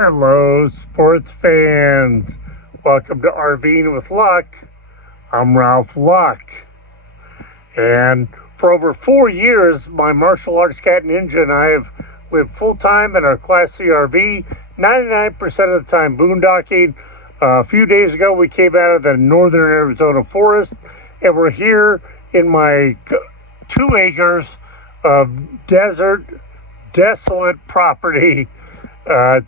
Hello, sports fans. Welcome to RVing with Luck. I'm Ralph Luck. And for over 4 years, my martial arts cat ninja and I have lived full-time in our Class C RV, 99% of the time boondocking. A few days ago, we came out of the northern Arizona forest, and we're here in my 2 acres of desert, desolate property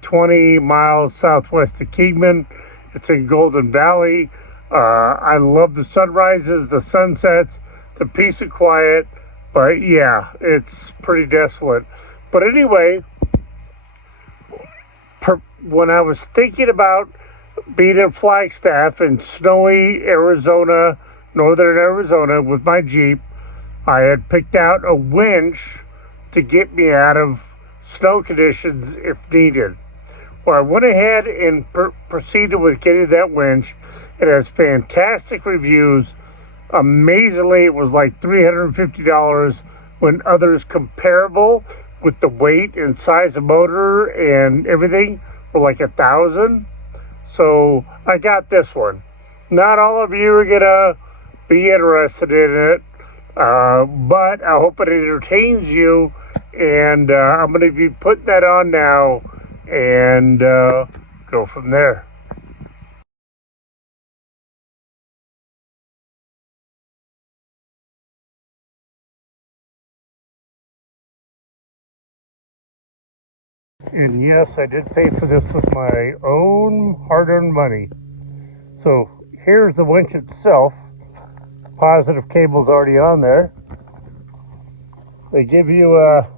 20 miles southwest of Kingman. It's in Golden Valley. I love the sunrises, the sunsets, the peace and quiet, but yeah, it's pretty desolate. But anyway, when I was thinking about being in Flagstaff in snowy Arizona, northern Arizona with my Jeep, I had picked out a winch to get me out of snow conditions if needed. Well, I went ahead and proceeded with getting that winch. It has fantastic reviews. Amazingly, it was like $350 when others comparable with the weight and size of motor and everything were like $1,000. So I got this one. Not all of you are gonna be interested in it, but I hope it entertains you. And I'm going to be putting that on now and go from there. And yes, I did pay for this with my own hard-earned money. So here's the winch itself. Positive cable's already on there. They give you a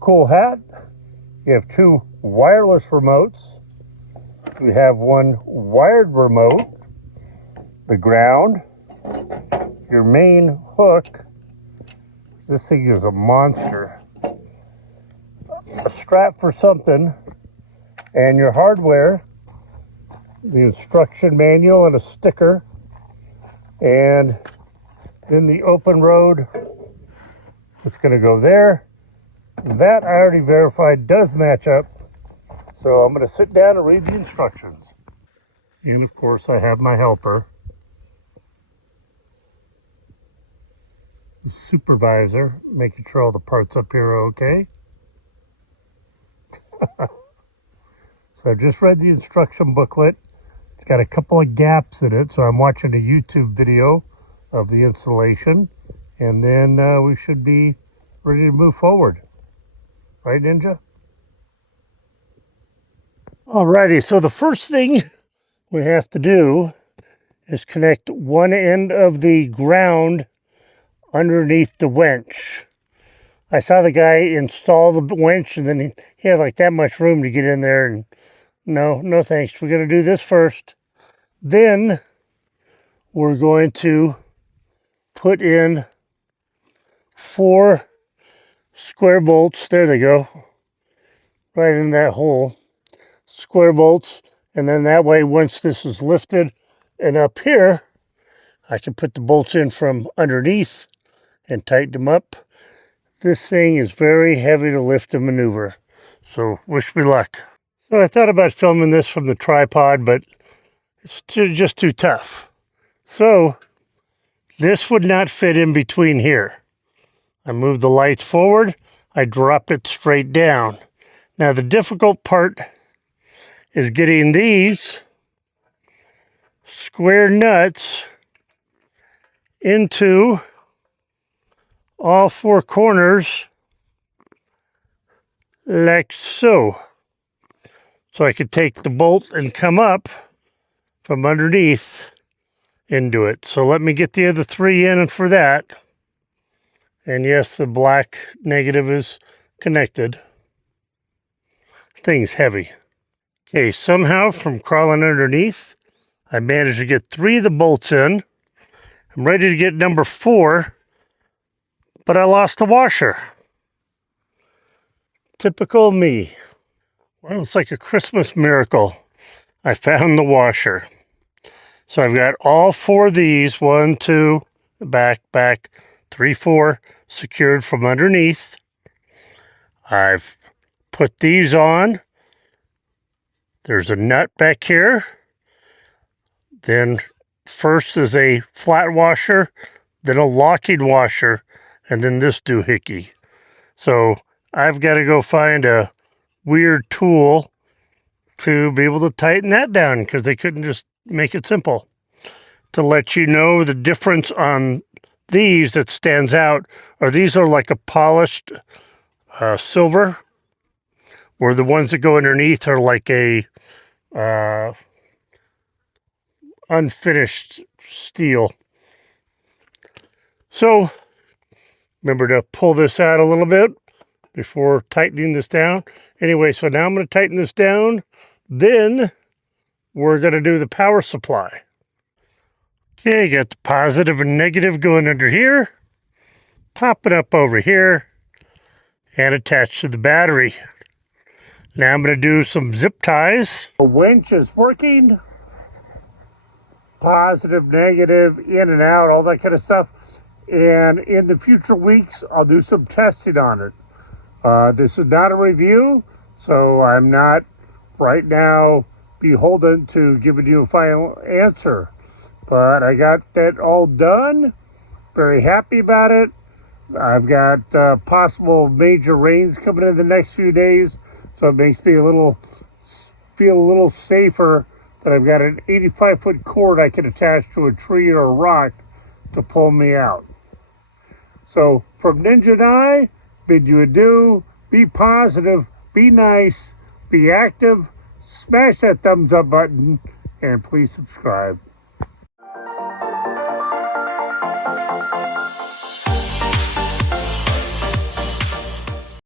cool hat. You have 2 wireless remotes. You have 1 wired remote. The ground. Your main hook. This thing is a monster. A strap for something. And your hardware. The instruction manual and a sticker. And then the OpenRoad. It's going to go there. That I already verified does match up. So I'm going to sit down and read the instructions. And of course I have my helper. The supervisor, making sure all the parts up here are okay. So I just read the instruction booklet. It's got a couple of gaps in it, so I'm watching a YouTube video of the installation. And then we should be ready to move forward. Right, Ninja? Alrighty, so the first thing we have to do is connect one end of the ground underneath the winch. I saw the guy install the winch and then he had like that much room to get in there, and no thanks. We're going to do this first. Then we're going to put in 4 square bolts. There they go. Right in that hole. Square bolts. And then that way, once this is lifted and up here, I can put the bolts in from underneath and tighten them up. This thing is very heavy to lift and maneuver. So wish me luck. So I thought about filming this from the tripod, but it's just too tough. So this would not fit in between here. I move the lights forward. I drop it straight down. Now the difficult part is getting these square nuts into all 4 corners like so. So I could take the bolt and come up from underneath into it. So let me get the other 3 in for that. And yes, the black negative is connected. This thing's heavy. Okay, somehow from crawling underneath, I managed to get 3 of the bolts in. I'm ready to get number 4, but I lost the washer. Typical me. Well, it's like a Christmas miracle. I found the washer. So I've got all 4 of these, 1, 2, back, 3, 4, secured from underneath. I've put these on There's a nut back here. Then first is a flat washer, then a locking washer, and then this doohickey. So I've got to go find a weird tool to be able to tighten that down because they couldn't just make it simple. To let you know the difference on these that stands out are these are like a polished silver, where the ones that go underneath are like a unfinished steel. So remember to pull this out a little bit before tightening this down. Anyway, so now I'm going to tighten this down. Then we're going to do the power supply. Okay, got the positive and negative going under here. Pop it up over here and attach to the battery. Now I'm going to do some zip ties. The winch is working. Positive, negative, in and out, all that kind of stuff. And in the future weeks, I'll do some testing on it. This is not a review, so I'm not right now beholden to giving you a final answer. But I got that all done. Very happy about it. I've got possible major rains coming in the next few days, so it makes me feel a little safer that I've got an 85-foot cord I can attach to a tree or a rock to pull me out. So from Ninja and I, bid you adieu. Be positive, be nice, be active, smash that thumbs up button, and please subscribe.